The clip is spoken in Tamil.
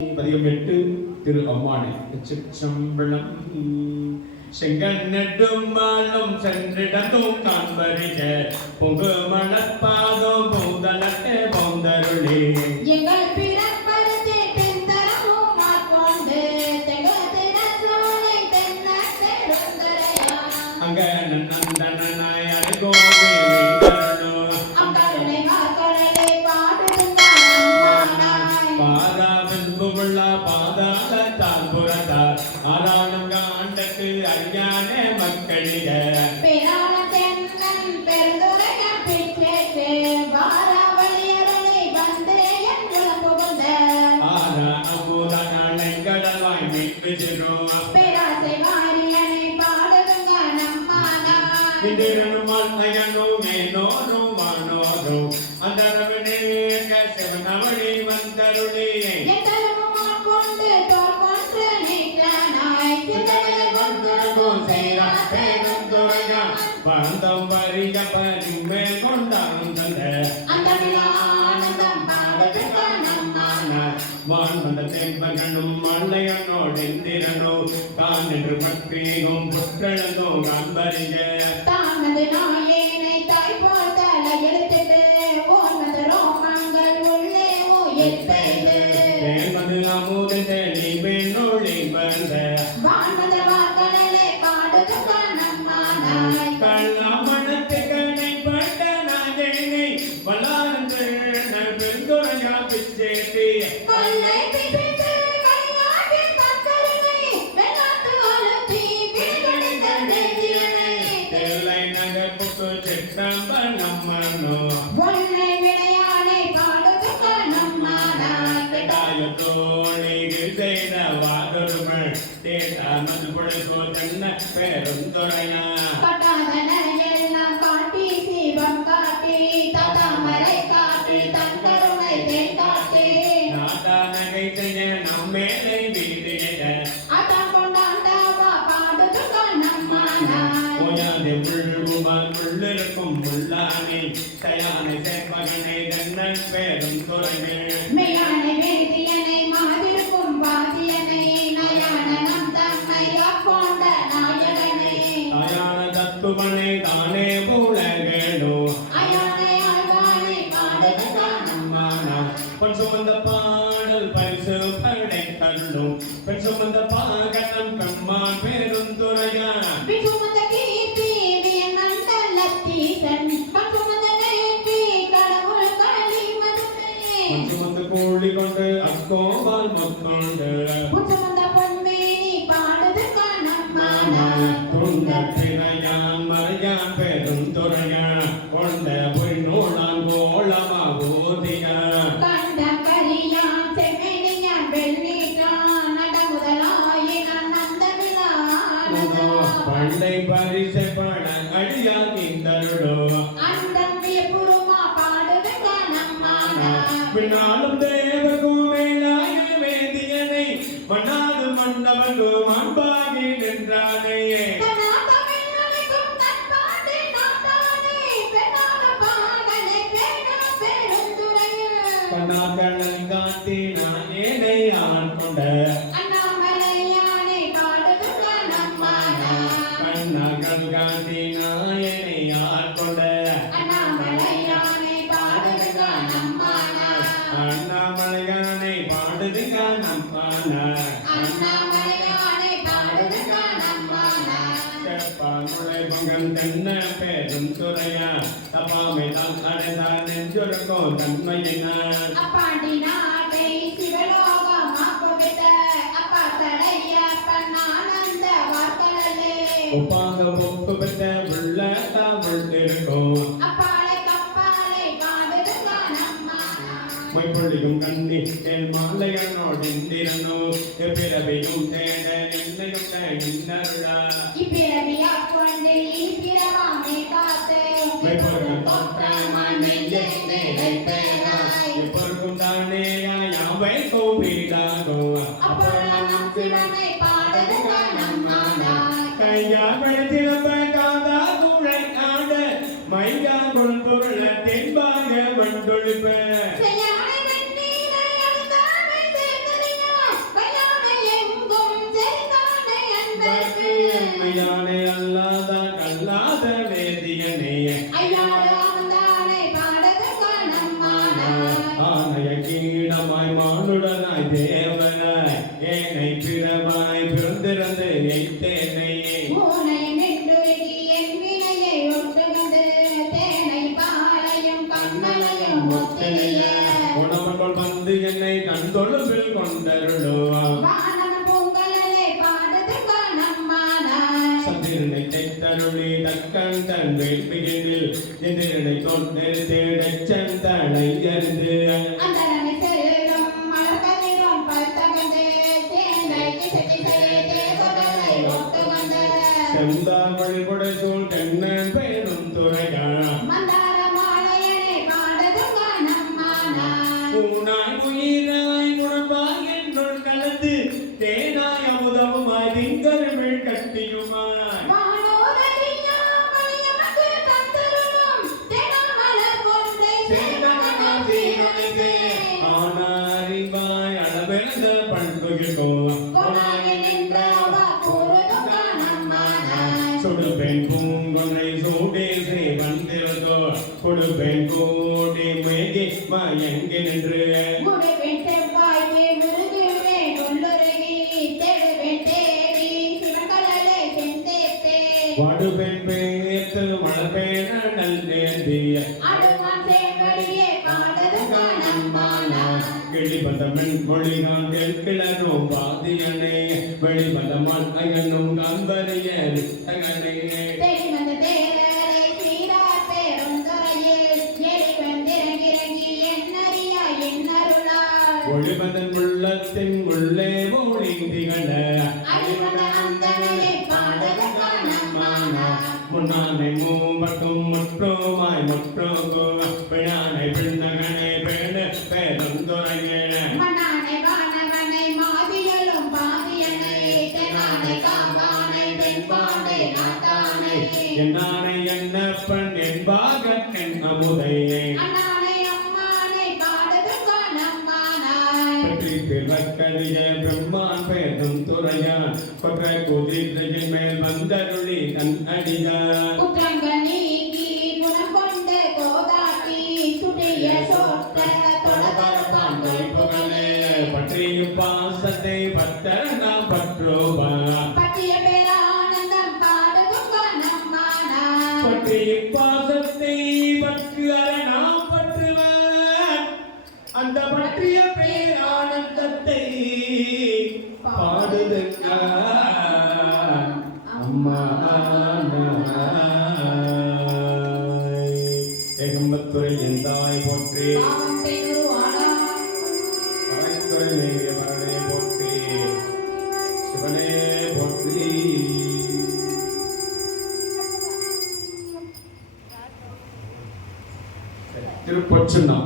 பதிகம் 8 திரு அம்மானை சிற்றம்பலம் செங்கன்னட்டும் மாலும் சென்றிடந்தும் காண்பறிக பொங்கு மணப்பாதோ பூந்தலட்டே பௌந்தருளே எங்கள் பிறப்பருத்தி பின்தரமும் மாற்கொண்டு தெகதின சோலை தென்னே ருந்தரையா அங்க நந்தனனாய் அருகோவே வீடருளோ அங்கடலை மாக்கடலை பாடுங்க நம்மானாய் பாதாவின் புகழ பாதாள தான்புறத்தார் ஆராணங்க ஆண்டக்கு அஞ்ஞான மக்களிக பேரான தென்னன் பெருந்துரைய பிற்றேற்று வாராவளியரனை வந்தே என்று புகுந்த ஆரா அமுதனாளெங்கடவாய் மீட்பிச்சிரோ பேராசை மாரியனை பாடுங்க நம்மானாய் இந்திரனுமால் நயனோ மேனோரோ மானோரோ அந்தரவனேக சிவனவழி வந்தருளே எத்தரமும் கொண்டு தோல் கொன்று நீக்கனாய் சிந்தனை கொண்டு செய்யார் பேரும் துறையா பந்தம் பறிக பரிமே கொண்டாந்தந்த அந்தமிழா ஆனந்தம் பாடுங்க நம்மானாய் வான்வந்த தேவர்களும் மல்லையனோடு இந்திரனோ தான் என்று பற்றியும் புற்றெழுந்தோ காண்பறிக தானது நாயேனை தாய் போல் தலை எடுத்துட்டு ஓனது ரோமங்கள் உள்ளே உயிர் பெய்து தேவது அமுத தெளி வேணொளி வந்த வான்மத வாக்கடலை பாடுங்க நம்மானாய் கள்ளாமணத்து கணைப்பட்ட நாயனை வளார்ந்து பெருந்துரையா பிச்சேட்டி கொல்லை பிடித்து கையாட்டி தக்கரினை வெள்ளாட்டு அழுத்தி விடுகடித்த நெஞ்சியனை தெல்லை நகர் புக்கு சிற்றம்பலம் மனோ ஒன்னை விளையானை பாடுங்க நம்மானாய் கட்டாயத்தோழிகு செய்த வாதொருமல் தேட்டாமல் புழைக்கோ தன்ன பெருந்துரையா கட்டாதன எல்லாம் காட்டி சிவம் காட்டி ததாமரை காட்டி தன் கருணை தேன் காட்டி நாட்டா நகை செய்ய நம்மேலை வீடிய அதான் கொண்டாண்டவா பாடுங்க நம்மானாய் போயாதே முள்ளுமான் முள்ளிருக்கும் முள்ளானே தயானை சேர்ப்பகனை தன்னன் பேரும் துறைமே மெய்யானை வேதியனை மாதிருக்கும் வாதியனை நயான நம் தம்மை கொண்ட நாயகனை தயான தத்துவனை தானே உலகேடோ அயானை ஆழ்வானை பாடுங்க நம்மானா பொன் சுமந்த பாடல் பரிசு படை தள்ளும் பெண் சுமந்த பாகனம் பெம்மான் பேரும் துறையா விசுமத கீர்த்தி வியமண்டலத்தீசன் பசுமத நேர்த்தி கடவுள் களி மதுமே பொன் சுமந்த கூலி கொண்டு அக்கோபால் மொக்கொண்டு புசுமத பொன்மேனி பாடுங்க நம்மானாய் துண்டத்திரையான் மறையான் பெரும் துறையா கொண்ட பொய் நூலான் கோலமா ஓதியா கண்ட கரியான் செம்மேனியான் வெள்ளீட்டான் நடமுதலாயினான் நந்தமிழானதோ பண்டை பரிசை பட அடியா தீந்தருளோ அண்டம் வியப்புருமா பாடுங்க நம்மானாய் பின்னாலும் தேவகும் மேலாய வேதியனை மன்னாது மன்னவனும் அன்பாகி நின்றானே தனாதமிழ்நடைக்கும் தன்பாண்டி நாட்டானை பெண்ணான பாகனை பேணும் பெருந்துரையில் கண்ணாக்கண்ணன் காட்டி நான் ஏனை ஆண் கொண்ட அண்ணாமலையானை பாடுங்க நம்மானாய் கண்ணாக்கண் காட்டி நாயனை ஆண் கொண்ட அண்ணாமலையானை பாடுங்க நம்மானாய் அண்ணாமலையானை பாடுதுங்க நம்பான அண்ணாமலையானை பாடுங்க நம்மானாய் செப்பானுரை பங்கம் தென்ன பேரும் துறையா தபாமை தான் அடைந்தான் நெஞ்சொருக்கோ தன்மையினார் அப்பாண்டி நாட்டை சிவலோகமா கொடுத்த அப்பா தடைய பன்னானந்த வார்த்தைகளே ஒப்பாக ஒப்பு பெற்ற உள்ளதா உள்ளிருக்கும் அப்பாலை கப்பாலை பாடுங்க நம்மானாய் மொய்பொழியும் கண்ணி என் மாலையனோடு இந்திரனோ எப்பிறவையும் தேட என்னையும் நின்னருளா இப்பிறவியா கொண்டு இப்பிறவாமை காத்து மெய்ப்பொருள் தோற்றமாய் நெய்யை நேரை பேராய் எப்பொருக்கும் தானேயா யாவை கோபீடாகோ அப்பொழுதும் சிவனை பாடுங்க நம்மானாய் கையா வெடித்திருப்ப காதா குழை ஆட மையா கொள் பொருள தென்பாக வண்டொழிப்ப செய்யானை வெண்ணீரை அழுந்தாமை சேர்ந்தறியா ஐயானே அல்லாத கல்லாத வேதியனே ஐயாறு அவன்தானே பாடுதற்கான நம்மானா ஆனைய கீடமாய் மானுடனாய் தேவனாய் ஏனை பிறவாய் பிறந்திருந்து எய்தேனை மூனை நெட்டுருகி என் வினையை ஒட்டுகந்து தேனை பாலையும் கண்ணலையும் ஒத்திலிய உணவர்கள் வந்து என்னை கண்தொழுவில் கொண்டருளுவார் வானவன் பொங்கலே பாடுதற்கான நம்மானா சந்திரனை தெத்தருளி தக்கன் தன் வேள்வியில் எதிரனை கொண்டு தேடச் செந்தனை அறிந்து அந்தரனை செல்லும் மலர்கதிரும் பல்தகந்து தேனை திசையே தேவதலை ஒட்டுகந்து செந்தாமொழி கொடைசூழ் தென்னன் பெயரும் துறையா மந்தார மாலையனை பாடுதற்கான நம்மானா ஊனாய் உயிராய் உணர்வாய் என்னுள் கலந்து தேனாய் அமுதமுமாய் திங்கருமிழ் கட்டியுமாய் வானோதரியா மணியமக்கு தந்தருளும் தெனமலர் கொன்றை சேனகனாம் சீரொழித்தே ஆனாரிவாய் அளவெழுந்த பண்புகிற்கும் கொனாகி நின்றவா கூறுதுகா நம்மானா சுடுபெண் பூங்கொன்றை சூடி ஸ்ரீ வந்திருந்தோ கொடுப்பெண் கூடி மேகி மயங்கி நின்று முடிவின் செவ்வாய்க்கு முருகுவே கொல்லுருகி தெடுவின் தேடி சிவகலலே செந்தேத்தே வடுபெண் பேத்து மலபேன நல்நேந்திய அடுவான் சேவடியே பாடுதுகா நம்மானா கிளிபதமென் மொழிகாந்தில் கிளரும் வாதியனே வெளிபதமான் அயனும் கம்பரிய வித்தகனே தெளிவந்த தேரரை சீரார் பெருந்துறையில் எளிவந்திறங்கி என்னறியா என்னருளார் ஒளிபதன் உள்ளத்தின் உள்ளே ஒளிந்திகழ அறிவத அந்தனையை பாடுதற்கா நம்மானா முன்னானை மூம்பட்டும் முற்றோமாய் முற்றோகோ பிழானை பின்னகனை பேண பேரந்துரையேன மண்ணானை வானவனை மாதியலும் பாதியனை தென்னானை காவானை தென்பாண்டை நாட்டானை என்னானை என்னப்பன் என்பாகன் என் அமுதையே அண்ணானை அம்மானை பாடுதற்கா நம்மானா பற்றி பிறக்கரிய பிரம்மான் பேரும் துறையான் கொற்ற குதிரையின் மேல் வந்தருளி தன் அடியான் குற்றங்கள் நீக்கி குணம் கொண்டு கோதாட்டி சுடிய சொட்ட தொடபரப்பான் தொல்புகழே பற்றியும் பாசத்தை பத்தரனா பற்றோபா பற்றிய பேரானந்தம் பாடுதுகா நம்மானா பற்றியும் பாசத்தை பற்று நாம் பற்றுவார் அந்த பற்றிய பேரானந்தத்தை பாடுதுக்கா அம்மா ஏகம்பத்துறை என் தாய் போற்றி பாவம் பெருவாளா பரத்துறை மேவிய பரனே போற்றி சிவனே போற்றி திருப்பொச்சுண்ணா